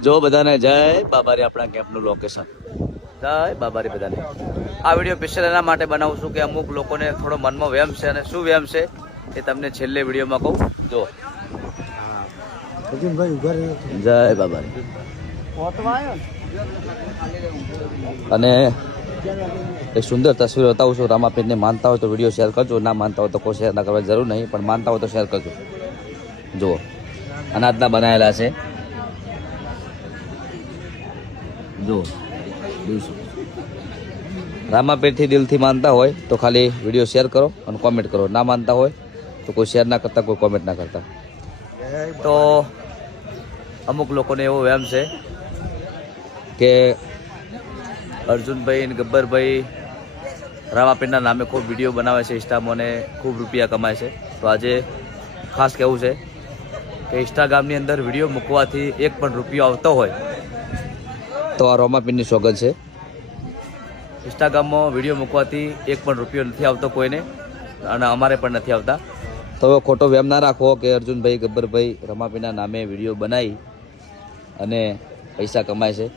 જો બધાને જય બાબારી આપણા કેમ્પનું લોકેશન જય બાબારી બધાને આ વિડીયો સ્પેશિયલ એના માટે બનાવું છું કે અમુક લોકોને થોડો મનમાં વહેમ છે અને શું વહેમ છે એ તમને છેલ્લે વિડીયોમાં કહું જો જય બાબારી અને એક સુંદર તસવીર બતાવું છું રામાપીરને માનતા હોય તો વિડીયો શેર કરજો ના માનતા હોય તો કોઈ શેર ના કરવા જરૂર નહીં પણ માનતા હોય તો શેર કરજો જુઓ અનાજના બનાવેલા છે જો રામાપીરથી દિલથી માનતા હોય તો ખાલી વિડીયો શેર કરો અને કોમેન્ટ કરો ના માનતા હોય તો કોઈ શેર ના કરતા કોઈ કોમેન્ટ ના કરતા તો અમુક લોકોને એવો વહેમ છે કે અર્જુનભાઈ અને ગબ્બરભાઈ રામાપીરના નામે ખૂબ વિડીયો બનાવે છે ઇન્સ્ટામાં અને ખૂબ રૂપિયા કમાય છે તો આજે ખાસ કહેવું છે કે ઇન્સ્ટાગ્રામની અંદર વિડીયો મૂકવાથી એક પણ રૂપિયો આવતો હોય તો આ રામાપીરની સોગંદ છે ઇન્સ્ટાગ્રામમાં વિડીયો મૂકવાથી એક પણ રૂપિયો નથી આવતો કોઈને અને અમારે પણ નથી આવતા તો હવે ખોટો વહેમ ના રાખો કે અર્જુનભાઈ ગબ્બરભાઈ રામાપીરના નામે વિડીયો બનાવી અને પૈસા કમાય છે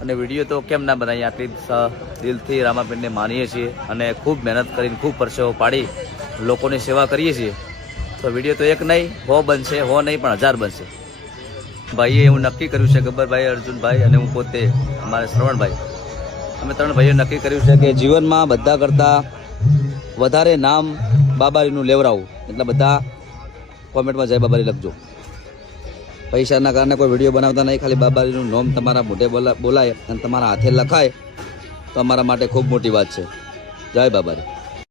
અને વિડીયો તો કેમ ના બનાવીએ આટલી દિલથી રામાપીરને માનીએ છીએ અને ખૂબ મહેનત કરીને ખૂબ પરસેવો પાડી લોકોની સેવા કરીએ છીએ તો વિડીયો તો એક નહીં 100 બનશે 100 નહીં પણ 1000 બનશે ભાઈએ એવું નક્કી કર્યું છે ગબ્બરભાઈ અર્જુનભાઈ અને હું પોતે અમારે શ્રવણભાઈ અમે 3 ભાઈઓ નક્કી કર્યું છે કે જીવનમાં બધા કરતાં વધારે નામ બાબારીનું લેવડાવું એટલે બધા કોમેન્ટમાં જય બાબારી લખજો પૈસાના કારણે કોઈ વિડીયો બનાવતા નહીં ખાલી બાબારીનું નામ તમારા મોઢે બોલાય અને તમારા હાથે લખાય તો અમારા માટે ખૂબ મોટી વાત છે જય બાબારી